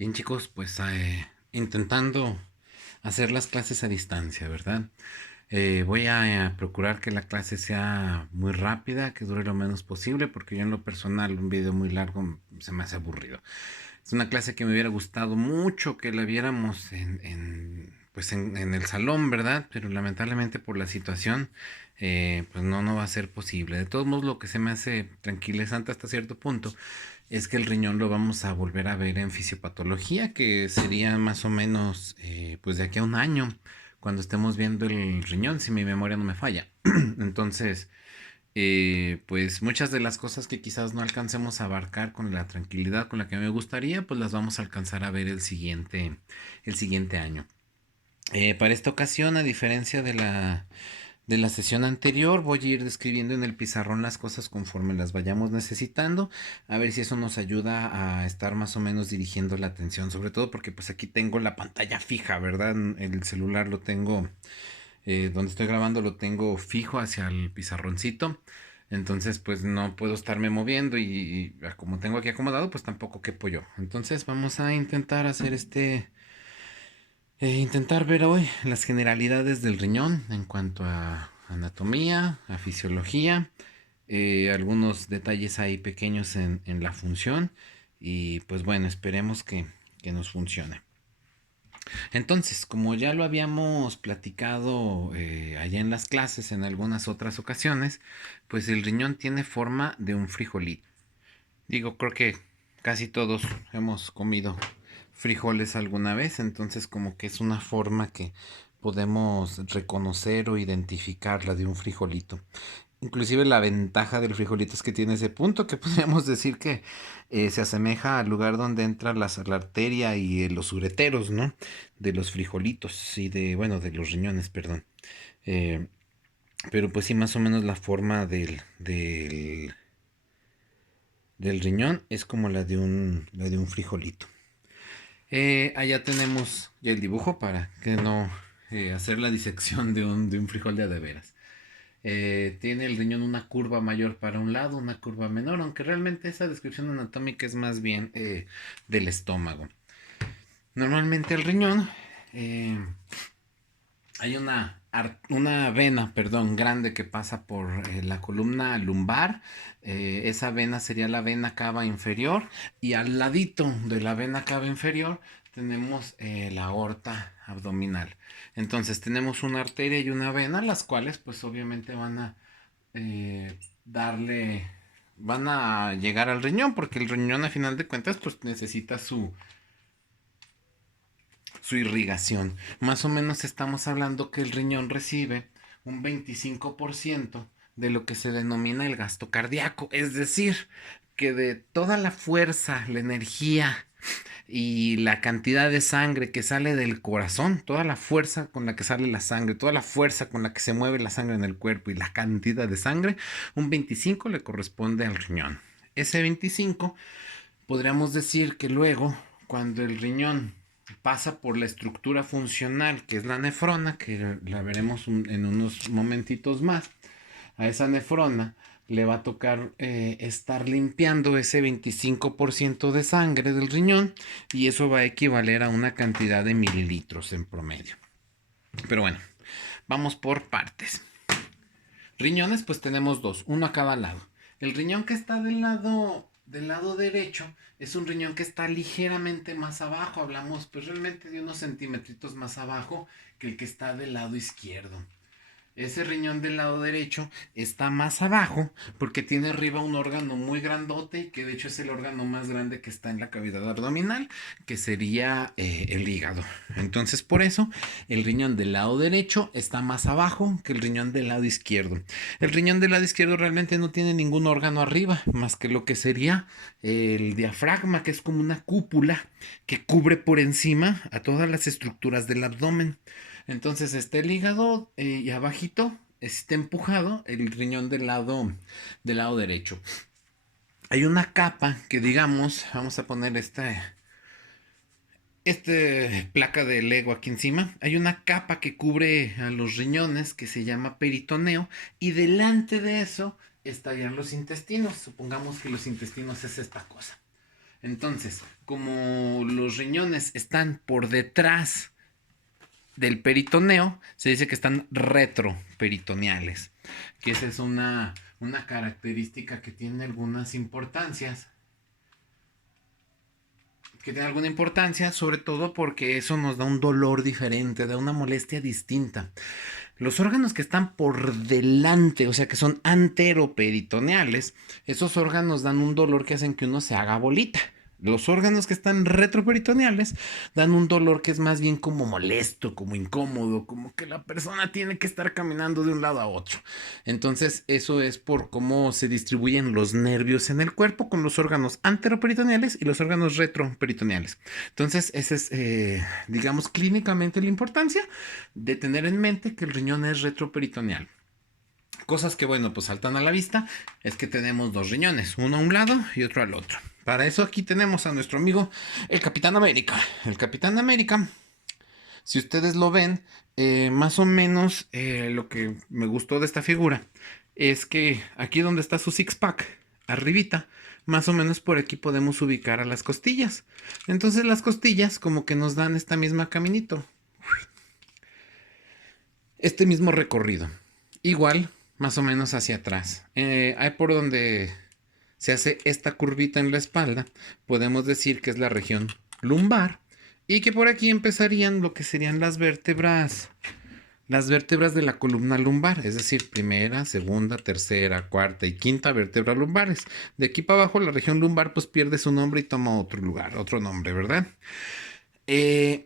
Bien chicos, pues intentando hacer las clases a distancia, ¿verdad? Voy a procurar que la clase sea muy rápida, que dure lo menos posible, porque yo en lo personal un video muy largo se me hace aburrido. Es una clase que me hubiera gustado mucho que la viéramos en el salón, ¿verdad? Pero lamentablemente por la situación, pues no va a ser posible. De todos modos, lo que se me hace tranquilizante hasta cierto punto es que el riñón lo vamos a volver a ver en fisiopatología, que sería más o menos, pues de aquí a un año, cuando estemos viendo el riñón, si mi memoria no me falla. Entonces, pues muchas de las cosas que quizás no alcancemos a abarcar con la tranquilidad con la que me gustaría, pues las vamos a alcanzar a ver el siguiente año. Para esta ocasión, a diferencia de la sesión anterior, voy a ir describiendo en el pizarrón las cosas conforme las vayamos necesitando, a ver si eso nos ayuda a estar más o menos dirigiendo la atención, sobre todo porque pues aquí tengo la pantalla fija, ¿verdad? El celular lo tengo, donde estoy grabando lo tengo fijo hacia el pizarroncito. Entonces, pues no puedo estarme moviendo y como tengo aquí acomodado, pues tampoco quepo yo. Entonces, vamos a intentar hacer intentar ver hoy las generalidades del riñón en cuanto a anatomía, a fisiología, algunos detalles ahí pequeños en la función y pues bueno, esperemos que nos funcione. Entonces, como ya lo habíamos platicado allá en las clases en algunas otras ocasiones, pues el riñón tiene forma de un frijolito. Digo, creo que casi todos hemos comido frijoles alguna vez, entonces como que es una forma que podemos reconocer o identificar la de un frijolito. Inclusive la ventaja del frijolito es que tiene ese punto que podríamos decir que se asemeja al lugar donde entra la arteria y los ureteros, ¿no? De los frijolitos y bueno, de los riñones, perdón. Eh, pero pues sí, más o menos la forma del riñón es como la de un frijolito. Allá tenemos ya el dibujo para que no hacer la disección de un frijol de veras. Tiene el riñón una curva mayor para un lado, una curva menor, aunque realmente esa descripción anatómica es más bien del estómago. Normalmente el riñón eh, hay una vena, perdón, grande que pasa por la columna lumbar. Esa vena sería la vena cava inferior y al ladito de la vena cava inferior tenemos la aorta abdominal. Entonces tenemos una arteria y una vena, las cuales pues obviamente van a darle, van a llegar al riñón, porque el riñón a final de cuentas pues necesita su irrigación. Más o menos estamos hablando que el riñón recibe un 25% de lo que se denomina el gasto cardíaco, es decir, que de toda la fuerza, la energía y la cantidad de sangre que sale del corazón, toda la fuerza con la que sale la sangre, toda la fuerza con la que se mueve la sangre en el cuerpo y la cantidad de sangre, un 25 le corresponde al riñón. Ese 25 podríamos decir que luego, cuando el riñón pasa por la estructura funcional, que es la nefrona, que la veremos en unos momentitos más, a esa nefrona le va a tocar estar limpiando ese 25% de sangre del riñón y eso va a equivaler a una cantidad de mililitros en promedio. Pero bueno, vamos por partes. Riñones, pues tenemos dos, uno a cada lado. El riñón que está del lado derecho es un riñón que está ligeramente más abajo. Hablamos pues realmente de unos centímetros más abajo que el que está del lado izquierdo. Ese riñón del lado derecho está más abajo porque tiene arriba un órgano muy grandote y que de hecho es el órgano más grande que está en la cavidad abdominal, que sería el hígado. Entonces por eso el riñón del lado derecho está más abajo que el riñón del lado izquierdo. El riñón del lado izquierdo realmente no tiene ningún órgano arriba más que lo que sería el diafragma, que es como una cúpula que cubre por encima a todas las estructuras del abdomen. Entonces está el hígado y abajito está empujado el riñón del lado derecho. Hay una capa que digamos, vamos a poner placa de Lego aquí encima. Hay una capa que cubre a los riñones que se llama peritoneo y delante de eso estarían los intestinos. Supongamos que los intestinos es esta cosa. Entonces, como los riñones están por detrás del peritoneo, se dice que están retroperitoneales, que esa es una característica que tiene algunas importancias, que tiene alguna importancia, sobre todo porque eso nos da un dolor diferente, da una molestia distinta. Los órganos que están por delante, o sea que son anteroperitoneales, esos órganos dan un dolor que hacen que uno se haga bolita. Los órganos que están retroperitoneales dan un dolor que es más bien como molesto, como incómodo, como que la persona tiene que estar caminando de un lado a otro. Entonces, eso es por cómo se distribuyen los nervios en el cuerpo con los órganos anteroperitoneales y los órganos retroperitoneales. Entonces, esa es, digamos, clínicamente la importancia de tener en mente que el riñón es retroperitoneal. Cosas que, bueno, pues saltan a la vista es que tenemos dos riñones, uno a un lado y otro al otro. Para eso aquí tenemos a nuestro amigo el Capitán América. El Capitán América, si ustedes lo ven, más o menos lo que me gustó de esta figura es que aquí donde está su six-pack, arribita, más o menos por aquí podemos ubicar a las costillas. Entonces las costillas como que nos dan esta misma caminito, este mismo recorrido. Igual, más o menos hacia atrás. Hay por donde se hace esta curvita en la espalda, podemos decir que es la región lumbar y que por aquí empezarían lo que serían las vértebras de la columna lumbar, es decir, primera, segunda, tercera, cuarta y quinta vértebra lumbares. De aquí para abajo la región lumbar pues pierde su nombre y toma otro lugar, otro nombre, ¿verdad?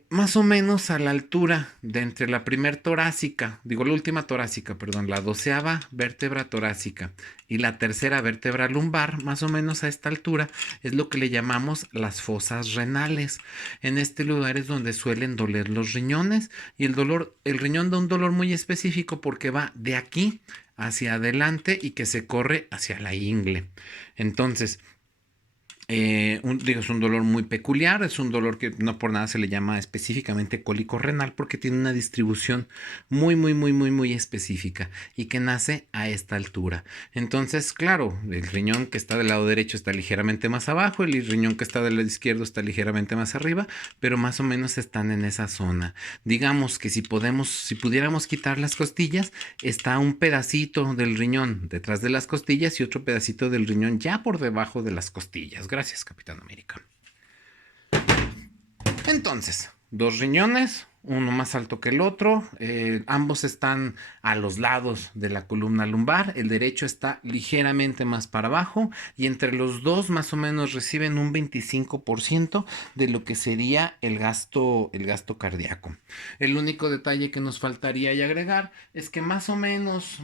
Más o menos a la altura de entre la primer torácica, digo la última torácica, perdón, la doceava vértebra torácica y la tercera vértebra lumbar, más o menos a esta altura, es lo que le llamamos las fosas renales. En este lugar es donde suelen doler los riñones y el riñón da un dolor muy específico porque va de aquí hacia adelante y que se corre hacia la ingle. Entonces, digo, es un dolor muy peculiar, es un dolor que no por nada se le llama específicamente cólico renal porque tiene una distribución muy específica y que nace a esta altura. Entonces, claro, el riñón que está del lado derecho está ligeramente más abajo, el riñón que está del lado izquierdo está ligeramente más arriba, pero más o menos están en esa zona. Digamos que si pudiéramos quitar las costillas, está un pedacito del riñón detrás de las costillas y otro pedacito del riñón ya por debajo de las costillas. Gracias, Capitán América. Entonces, dos riñones, uno más alto que el otro, ambos están a los lados de la columna lumbar, el derecho está ligeramente más para abajo y entre los dos más o menos reciben un 25% de lo que sería el gasto cardíaco. El único detalle que nos faltaría y agregar es que más o menos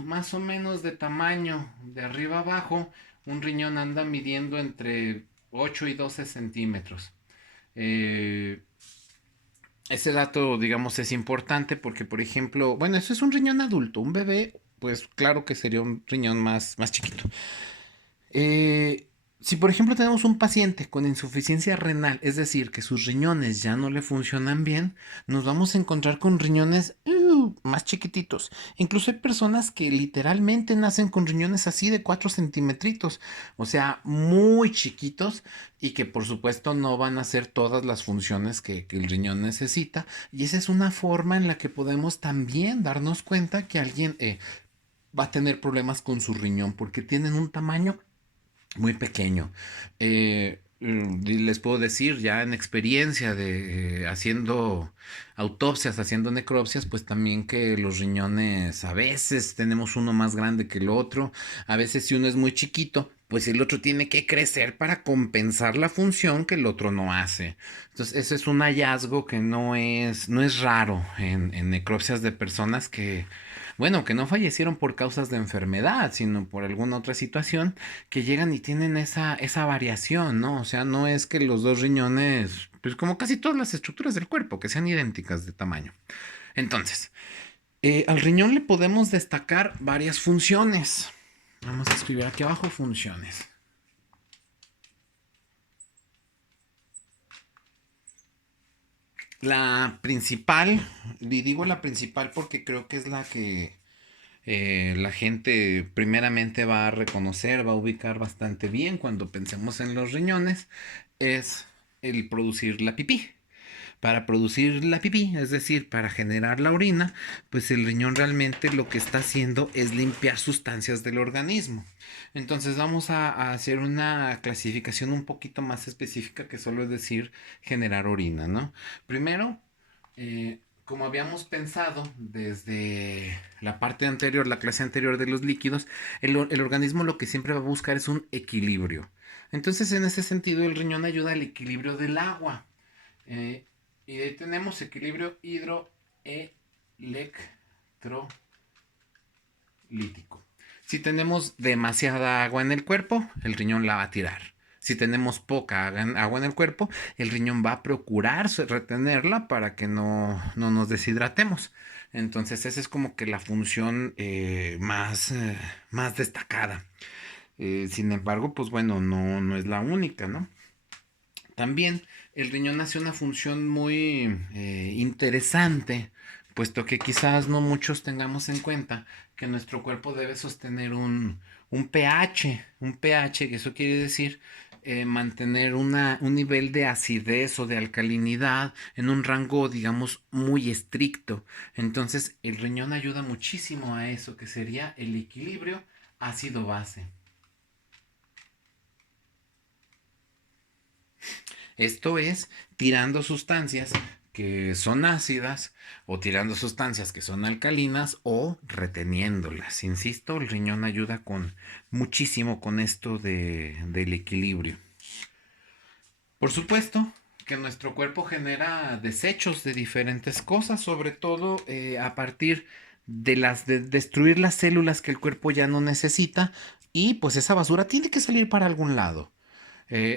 de tamaño de arriba a abajo, un riñón anda midiendo entre 8 y 12 centímetros. Eh, ese dato, digamos, es importante porque, por ejemplo, bueno, eso es un riñón adulto. Un bebé, pues claro que sería un riñón más chiquito. Eh, si, por ejemplo, tenemos un paciente con insuficiencia renal, es decir, que sus riñones ya no le funcionan bien, nos vamos a encontrar con riñones más chiquititos. Incluso hay personas que literalmente nacen con riñones así de 4 centímetros, o sea, muy chiquitos y que por supuesto no van a hacer todas las funciones que el riñón necesita. Y esa es una forma en la que podemos también darnos cuenta que alguien va a tener problemas con su riñón porque tienen un tamaño muy pequeño. Les puedo decir ya en experiencia de haciendo autopsias, haciendo necropsias, pues también que los riñones a veces tenemos uno más grande que el otro, a veces si uno es muy chiquito, pues el otro tiene que crecer para compensar la función que el otro no hace. Entonces, ese es un hallazgo que no es raro en necropsias de personas que, bueno, que no fallecieron por causas de enfermedad, sino por alguna otra situación que llegan y tienen esa variación, ¿no? O sea, no es que los dos riñones, pues como casi todas las estructuras del cuerpo, que sean idénticas de tamaño. Entonces, al riñón le podemos destacar varias funciones. Vamos a escribir aquí abajo funciones. La principal, y digo la principal porque creo que es La gente primeramente va a reconocer, va a ubicar bastante bien cuando pensemos en los riñones, es el producir la pipí. Para producir la pipí, es decir, para generar la orina, pues el riñón realmente lo que está haciendo es limpiar sustancias del organismo. Entonces vamos a hacer una clasificación un poquito más específica que solo es decir generar orina, ¿no? Primero, como habíamos pensado desde la parte anterior, la clase anterior de los líquidos, el organismo lo que siempre va a buscar es un equilibrio. Entonces, en ese sentido, el riñón ayuda al equilibrio del agua. Eh, y de ahí tenemos equilibrio hidroelectrolítico. Si tenemos demasiada agua en el cuerpo, el riñón la va a tirar. Si tenemos poca agua en el cuerpo, el riñón va a procurar retenerla para que no nos deshidratemos. Entonces esa es como que la función más destacada. Sin embargo, pues bueno, no es la única, ¿no? También el riñón hace una función muy interesante, puesto que quizás no muchos tengamos en cuenta que nuestro cuerpo debe sostener un pH, que eso quiere decir mantener un nivel de acidez o de alcalinidad en un rango, digamos, muy estricto. Entonces, el riñón ayuda muchísimo a eso, que sería el equilibrio ácido-base. Esto es tirando sustancias que son ácidas o tirando sustancias que son alcalinas o reteniéndolas. Insisto, el riñón ayuda con muchísimo con esto del equilibrio. Por supuesto que nuestro cuerpo genera desechos de diferentes cosas, sobre todo a partir de destruir las células que el cuerpo ya no necesita y pues esa basura tiene que salir para algún lado.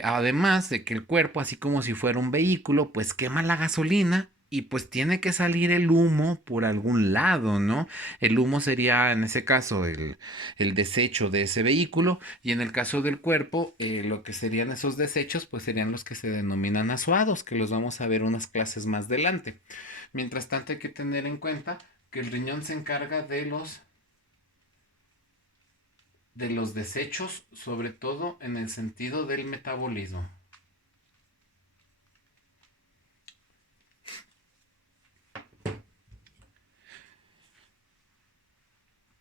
Además de que el cuerpo, así como si fuera un vehículo, pues quema la gasolina y pues tiene que salir el humo por algún lado, ¿no? El humo sería en ese caso el desecho de ese vehículo y en el caso del cuerpo, lo que serían esos desechos, pues serían los que se denominan azuados, que los vamos a ver unas clases más adelante. Mientras tanto hay que tener en cuenta que el riñón se encarga de los desechos, sobre todo en el sentido del metabolismo.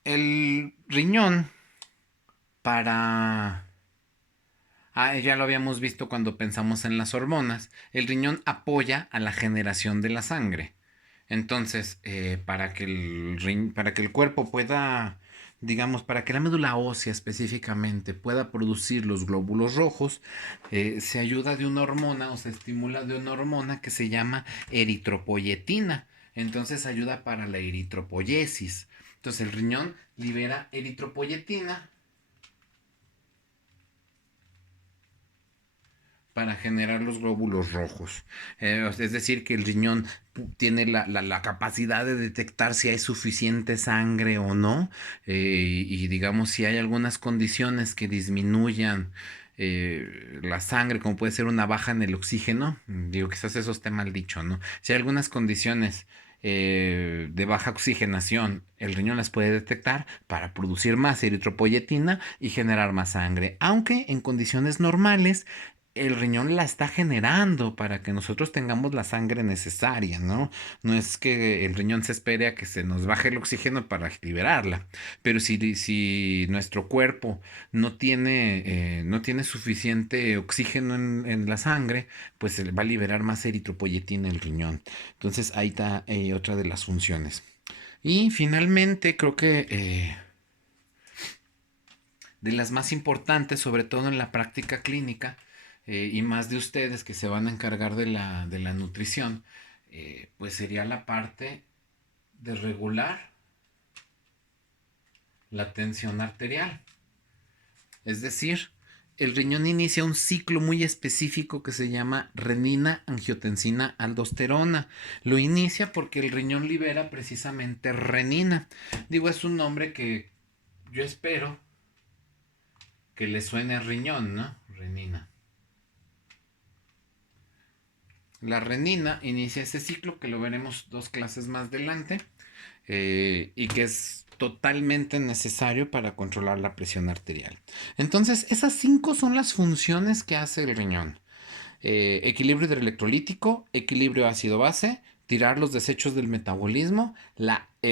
El riñón para... ya lo habíamos visto cuando pensamos en las hormonas. El riñón apoya a la generación de la sangre. Entonces, para que el cuerpo pueda, digamos, para que la médula ósea específicamente pueda producir los glóbulos rojos, se ayuda de una hormona o se estimula de una hormona que se llama eritropoyetina. Entonces ayuda para la eritropoyesis. Entonces el riñón libera eritropoyetina para generar los glóbulos rojos. Es decir, que el riñón tiene la capacidad de detectar si hay suficiente sangre o no, y digamos si hay algunas condiciones que disminuyan la sangre, como puede ser una baja en el oxígeno, digo quizás eso esté mal dicho, ¿no? Si hay algunas condiciones de baja oxigenación, el riñón las puede detectar para producir más eritropoyetina y generar más sangre, aunque en condiciones normales el riñón la está generando para que nosotros tengamos la sangre necesaria, ¿no? No es que el riñón se espere a que se nos baje el oxígeno para liberarla, pero si nuestro cuerpo no tiene suficiente oxígeno en la sangre, pues se va a liberar más eritropoyetina el riñón. Entonces ahí está otra de las funciones. Y finalmente creo que de las más importantes, sobre todo en la práctica clínica, y más de ustedes que se van a encargar de la nutrición, pues sería la parte de regular la tensión arterial. Es decir, el riñón inicia un ciclo muy específico que se llama renina, angiotensina, aldosterona. Lo inicia porque el riñón libera precisamente renina. Digo, es un nombre que yo espero que le suene a riñón, ¿no? Renina. La renina inicia ese ciclo que lo veremos dos clases más adelante y que es totalmente necesario para controlar la presión arterial. Entonces, esas 5 son las funciones que hace el riñón. Equilibrio hidroelectrolítico, equilibrio ácido-base, tirar los desechos del metabolismo,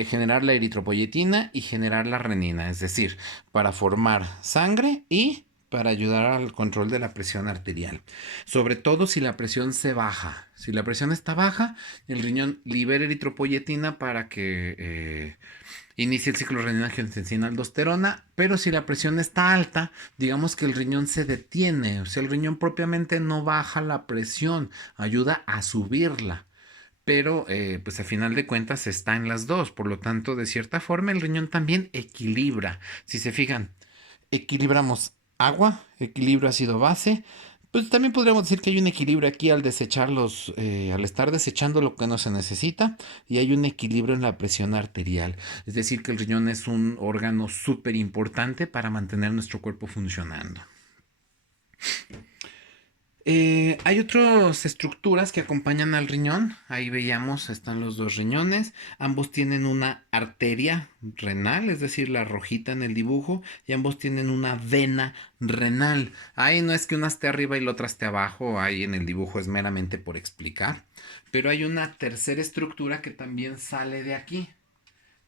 generar la eritropoyetina y generar la renina, es decir, para formar sangre y para ayudar al control de la presión arterial. Sobre todo si la presión se baja. Si la presión está baja, el riñón libera eritropoyetina para que inicia el ciclo renina-angiotensina-aldosterona, pero si la presión está alta, digamos que el riñón se detiene, o sea, el riñón propiamente no baja la presión, ayuda a subirla, pero pues a final de cuentas está en las dos, por lo tanto, de cierta forma, el riñón también equilibra. Si se fijan, equilibramos agua, equilibrio ácido-base. Pues también podríamos decir que hay un equilibrio aquí al desecharlos, al estar desechando lo que no se necesita, y hay un equilibrio en la presión arterial. Es decir, que el riñón es un órgano súper importante para mantener nuestro cuerpo funcionando. Hay otras estructuras que acompañan al riñón. Ahí veíamos, están los dos riñones. Ambos tienen una arteria renal, es decir, la rojita en el dibujo, y ambos tienen una vena renal. Ahí no es que una esté arriba y la otra esté abajo, ahí en el dibujo es meramente por explicar. Pero hay una tercera estructura que también sale de aquí,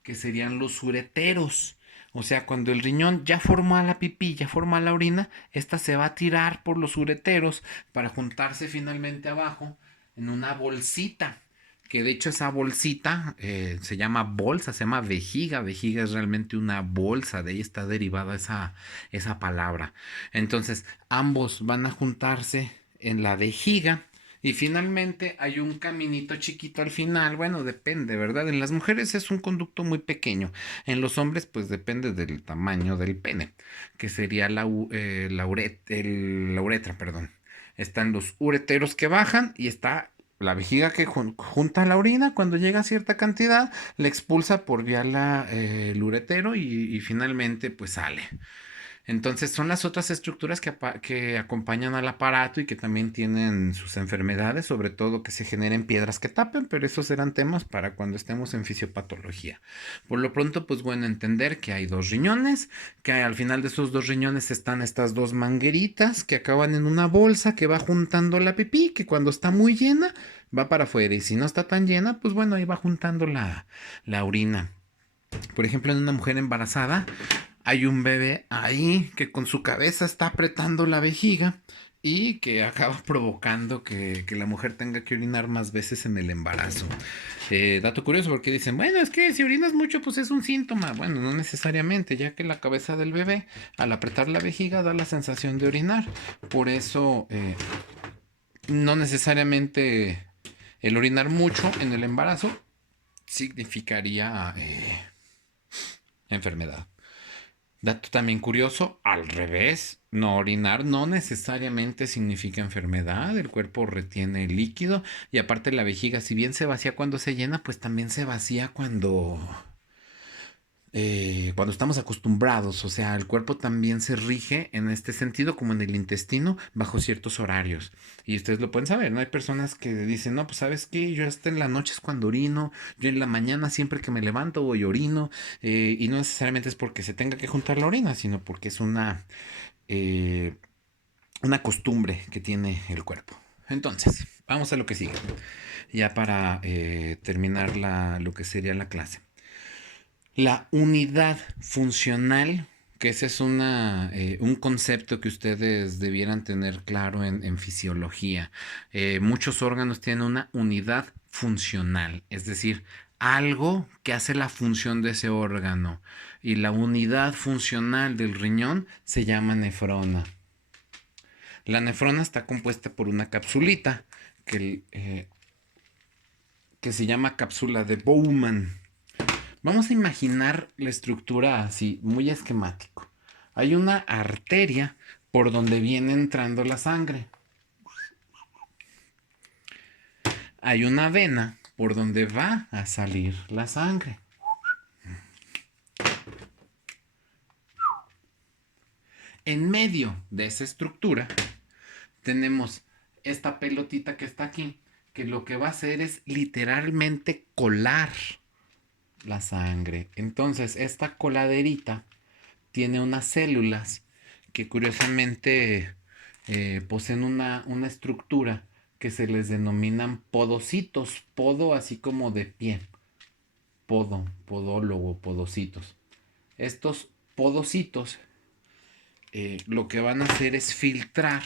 que serían los ureteros. O sea, cuando el riñón ya forma la pipí, ya forma la orina, esta se va a tirar por los ureteros para juntarse finalmente abajo en una bolsita. Que de hecho esa bolsita se llama bolsa, se llama vejiga. Vejiga es realmente una bolsa, de ahí está derivada esa palabra. Entonces, ambos van a juntarse en la vejiga. Y finalmente hay un caminito chiquito al final. Bueno, depende, ¿verdad? En las mujeres es un conducto muy pequeño. En los hombres, pues depende del tamaño del pene, que sería la uretra, perdón. Están los ureteros que bajan y está la vejiga que junta la orina. Cuando llega a cierta cantidad, le expulsa por vía el uretero y finalmente pues sale. Entonces son las otras estructuras que acompañan al aparato y que también tienen sus enfermedades, sobre todo que se generen piedras que tapen, pero esos serán temas para cuando estemos en fisiopatología. Por lo pronto, pues bueno, entender que hay dos riñones, que al final de esos dos riñones están estas dos mangueritas que acaban en una bolsa que va juntando la pipí, que cuando está muy llena va para afuera y si no está tan llena, pues bueno, ahí va juntando la orina. Por ejemplo, en una mujer embarazada hay un bebé ahí que con su cabeza está apretando la vejiga y que acaba provocando que la mujer tenga que orinar más veces en el embarazo. Dato curioso porque dicen, bueno, es que si orinas mucho pues es un síntoma. Bueno, no necesariamente, ya que la cabeza del bebé al apretar la vejiga da la sensación de orinar. Por eso no necesariamente el orinar mucho en el embarazo significaría enfermedad. Dato también curioso, al revés, no orinar no necesariamente significa enfermedad, el cuerpo retiene líquido y aparte la vejiga, si bien se vacía cuando se llena, pues también se vacía cuando estamos acostumbrados, o sea, el cuerpo también se rige en este sentido, como en el intestino, bajo ciertos horarios. Y ustedes lo pueden saber, ¿no? Hay personas que dicen, no, pues sabes qué, yo hasta en la noche es cuando orino, yo en la mañana siempre que me levanto voy orino, y no necesariamente es porque se tenga que juntar la orina, sino porque es eh, una costumbre que tiene el cuerpo. Entonces, vamos a lo que sigue, ya para terminar lo que sería la clase. La unidad funcional, que ese es un concepto que ustedes debieran tener claro en fisiología. Muchos órganos tienen una unidad funcional, es decir, algo que hace la función de ese órgano. Y la unidad funcional del riñón se llama nefrona. La nefrona está compuesta por una capsulita que se llama cápsula de Bowman. Vamos a imaginar la estructura así, muy esquemático. Hay una arteria por donde viene entrando la sangre. Hay una vena por donde va a salir la sangre. En medio de esa estructura tenemos esta pelotita que está aquí, que lo que va a hacer es literalmente colar la sangre. Entonces, esta coladerita tiene unas células que curiosamente poseen una estructura que se les denominan podocitos. Podo así como de pie. Podo, podólogo, podocitos. Estos podocitos lo que van a hacer es filtrar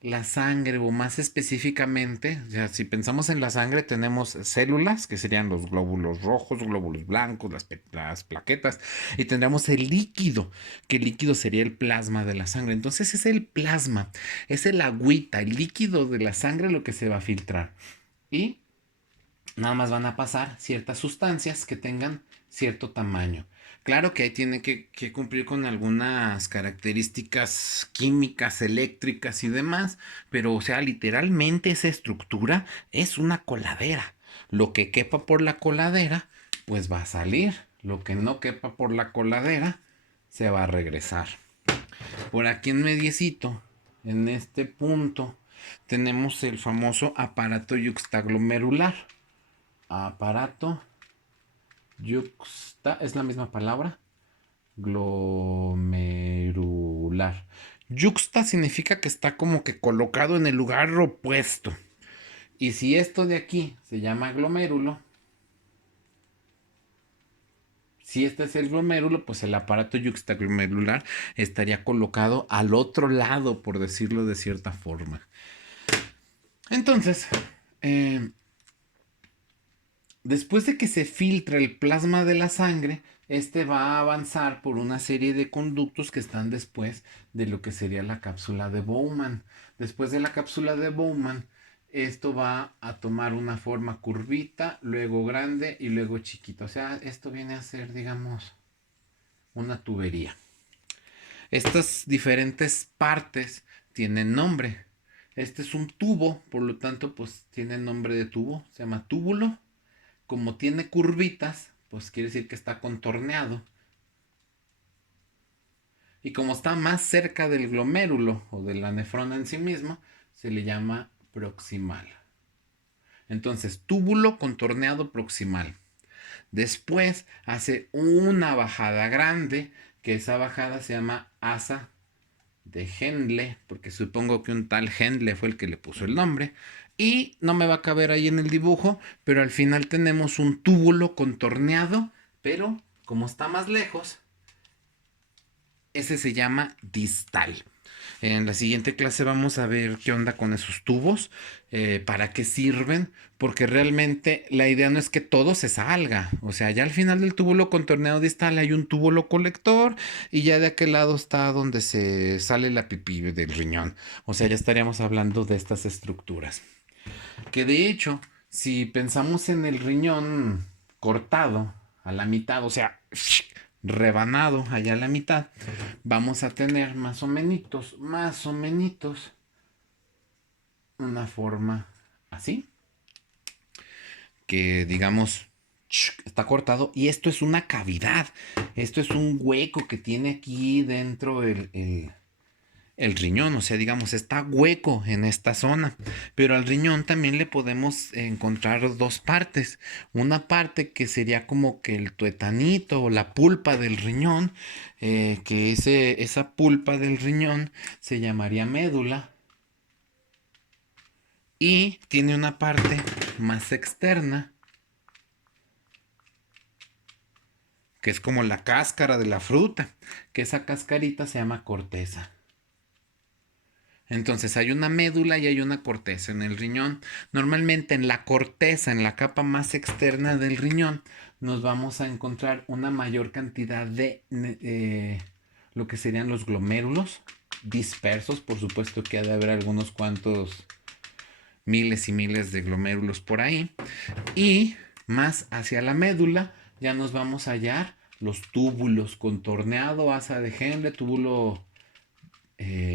la sangre, o más específicamente, o sea, si pensamos en la sangre, tenemos células, que serían los glóbulos rojos, glóbulos blancos, las plaquetas, y tendríamos el líquido, que el líquido sería el plasma de la sangre. Entonces es el plasma, es el agüita, el líquido de la sangre lo que se va a filtrar. Y nada más van a pasar ciertas sustancias que tengan cierto tamaño. Claro que ahí tiene que cumplir con algunas características químicas, eléctricas y demás, pero o sea, literalmente esa estructura es una coladera. Lo que quepa por la coladera, pues va a salir. Lo que no quepa por la coladera, se va a regresar. Por aquí en mediecito, en este punto, tenemos el famoso aparato yuxtaglomerular. Aparato yuxta, es la misma palabra, glomerular. Yuxta significa que está como que colocado en el lugar opuesto. Y si esto de aquí se llama glomérulo, si este es el glomérulo, pues el aparato yuxtaglomerular estaría colocado al otro lado, por decirlo de cierta forma. Entonces, después de que se filtra el plasma de la sangre, este va a avanzar por una serie de conductos que están después de lo que sería la cápsula de Bowman. Después de la cápsula de Bowman, esto va a tomar una forma curvita, luego grande y luego chiquita. O sea, esto viene a ser, digamos, una tubería. Estas diferentes partes tienen nombre. Este es un tubo, por lo tanto, pues tiene nombre de tubo, se llama túbulo. Como tiene curvitas, pues quiere decir que está contorneado. Y como está más cerca del glomérulo o de la nefrona en sí mismo, se le llama proximal. Entonces, túbulo contorneado proximal. Después hace una bajada grande, que esa bajada se llama asa de Henle, porque supongo que un tal Henle fue el que le puso el nombre. Y no me va a caber ahí en el dibujo, pero al final tenemos un túbulo contorneado, pero como está más lejos, ese se llama distal. En la siguiente clase vamos a ver qué onda con esos tubos, para qué sirven, porque realmente la idea no es que todo se salga. O sea, ya al final del túbulo contorneado distal hay un túbulo colector y ya de aquel lado está donde se sale la pipí del riñón. O sea, ya estaríamos hablando de estas estructuras. Que de hecho, si pensamos en el riñón cortado a la mitad, o sea, rebanado allá a la mitad, vamos a tener más o menos, una forma así, que digamos está cortado, y esto es una cavidad, esto es un hueco que tiene aquí dentro el riñón, o sea, digamos, está hueco en esta zona, pero al riñón también le podemos encontrar dos partes. Una parte que sería como que el tuetanito o la pulpa del riñón, que esa pulpa del riñón se llamaría médula, y tiene una parte más externa, que es como la cáscara de la fruta, que esa cascarita se llama corteza. Entonces hay una médula y hay una corteza en el riñón. Normalmente en la corteza, en la capa más externa del riñón, nos vamos a encontrar una mayor cantidad de lo que serían los glomérulos dispersos. Por supuesto que ha de haber algunos cuantos miles y miles de glomérulos por ahí. Y más hacia la médula ya nos vamos a hallar los túbulos, contorneado, asa de Henle, túbulo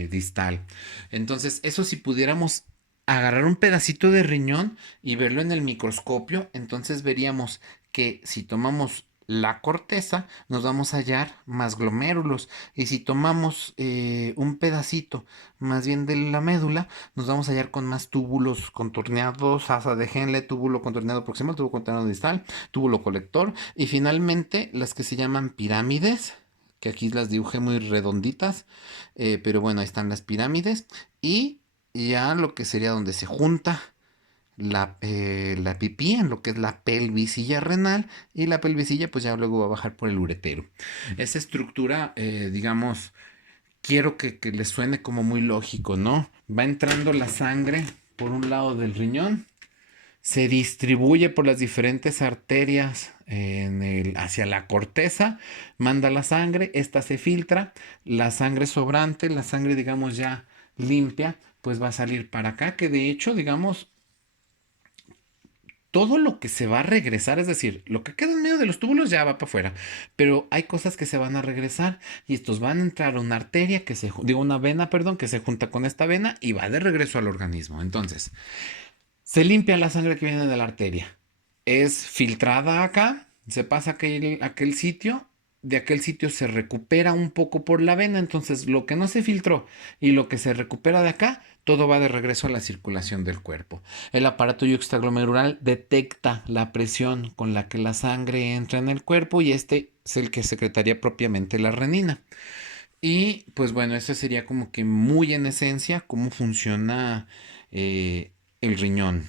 distal. Entonces, eso si pudiéramos agarrar un pedacito de riñón y verlo en el microscopio, entonces veríamos que si tomamos la corteza, nos vamos a hallar más glomérulos. Y si tomamos un pedacito más bien de la médula, nos vamos a hallar con más túbulos contorneados, asa de Henle, túbulo contorneado proximal, túbulo contorneado distal, túbulo colector. Y finalmente las que se llaman pirámides, que aquí las dibujé muy redonditas, pero bueno, ahí están las pirámides. Y ya lo que sería donde se junta la pipí en lo que es la pelvisilla renal, y la pelvisilla pues ya luego va a bajar por el uretero. Esa estructura, digamos, quiero que les suene como muy lógico, ¿no? Va entrando la sangre por un lado del riñón, se distribuye por las diferentes arterias hacia la corteza, manda la sangre, esta se filtra, la sangre sobrante, la sangre digamos ya limpia, pues va a salir para acá, que de hecho digamos todo lo que se va a regresar, es decir, lo que queda en medio de los túbulos ya va para afuera, pero hay cosas que se van a regresar y estos van a entrar a una arteria una vena, perdón, que se junta con esta vena y va de regreso al organismo. Entonces, se limpia la sangre que viene de la arteria, es filtrada acá, se pasa a aquel sitio, de aquel sitio se recupera un poco por la vena, entonces lo que no se filtró y lo que se recupera de acá, todo va de regreso a la circulación del cuerpo. El aparato yuxtaglomerular detecta la presión con la que la sangre entra en el cuerpo y este es el que secretaría propiamente la renina. Y pues bueno, eso sería como que muy en esencia cómo funciona el riñón.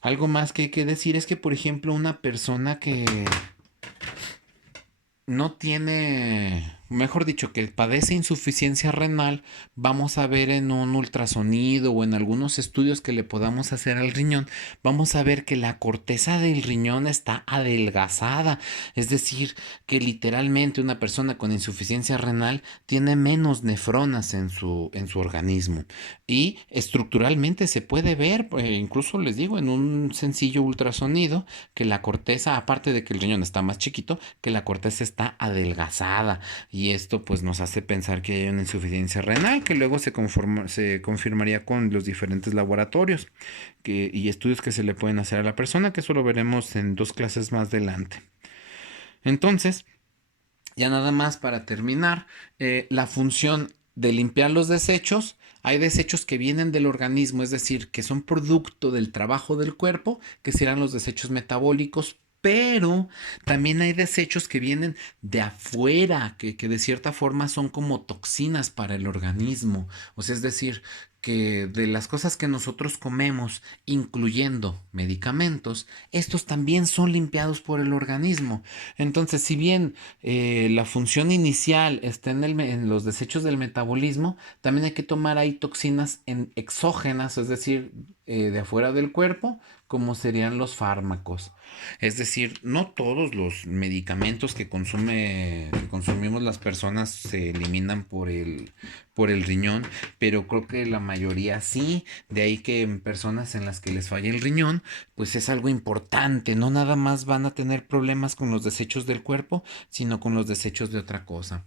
Algo más que hay que decir es que, por ejemplo, una persona que no tiene, mejor dicho, que padece insuficiencia renal, vamos a ver en un ultrasonido o en algunos estudios que le podamos hacer al riñón, vamos a ver que la corteza del riñón está adelgazada, es decir, que literalmente una persona con insuficiencia renal tiene menos nefronas en su organismo y estructuralmente se puede ver, incluso les digo, en un sencillo ultrasonido, que la corteza, aparte de que el riñón está más chiquito, que la corteza está adelgazada y esto pues nos hace pensar que hay una insuficiencia renal que luego se confirmaría con los diferentes laboratorios y estudios que se le pueden hacer a la persona, que eso lo veremos en dos clases más adelante. Entonces, ya nada más para terminar, la función de limpiar los desechos. Hay desechos que vienen del organismo, es decir, que son producto del trabajo del cuerpo, que serán los desechos metabólicos, pero también hay desechos que vienen de afuera, que de cierta forma son como toxinas para el organismo. O sea, es decir, que de las cosas que nosotros comemos, incluyendo medicamentos, estos también son limpiados por el organismo. Entonces, si bien la función inicial está en los desechos del metabolismo, también hay que tomar ahí toxinas exógenas, es decir, de afuera del cuerpo, como serían los fármacos. Es decir, no todos los medicamentos que consumimos las personas se eliminan por el riñón, pero creo que la mayoría sí. De ahí que en personas en las que les falla el riñón, pues es algo importante. No nada más van a tener problemas con los desechos del cuerpo, sino con los desechos de otra cosa.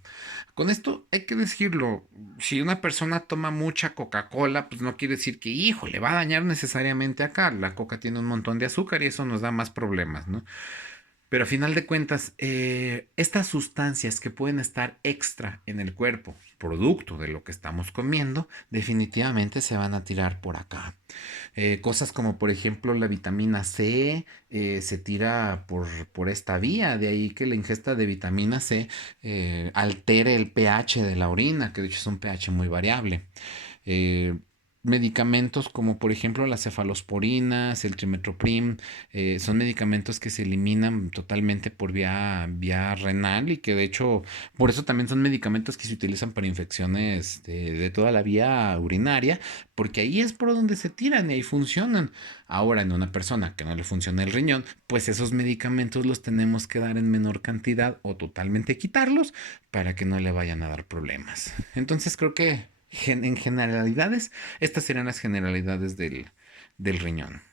Con esto hay que decirlo, si una persona toma mucha Coca-Cola, pues no quiere decir que, hijo, le va a dañar necesariamente acá. La coca tiene un montón de azúcar y eso nos da más problemas, ¿no? Pero a final de cuentas, estas sustancias que pueden estar extra en el cuerpo, producto de lo que estamos comiendo, definitivamente se van a tirar por acá. Cosas como por ejemplo la vitamina C se tira por esta vía, de ahí que la ingesta de vitamina C altere el pH de la orina, que de hecho es un pH muy variable. Eh, Medicamentos como por ejemplo las cefalosporinas, el trimethoprim, son medicamentos que se eliminan totalmente por vía renal y que de hecho por eso también son medicamentos que se utilizan para infecciones de toda la vía urinaria, porque ahí es por donde se tiran y ahí funcionan. Ahora en una persona que no le funciona el riñón, pues esos medicamentos los tenemos que dar en menor cantidad o totalmente quitarlos para que no le vayan a dar problemas. Entonces creo que en generalidades, estas serían las generalidades del riñón.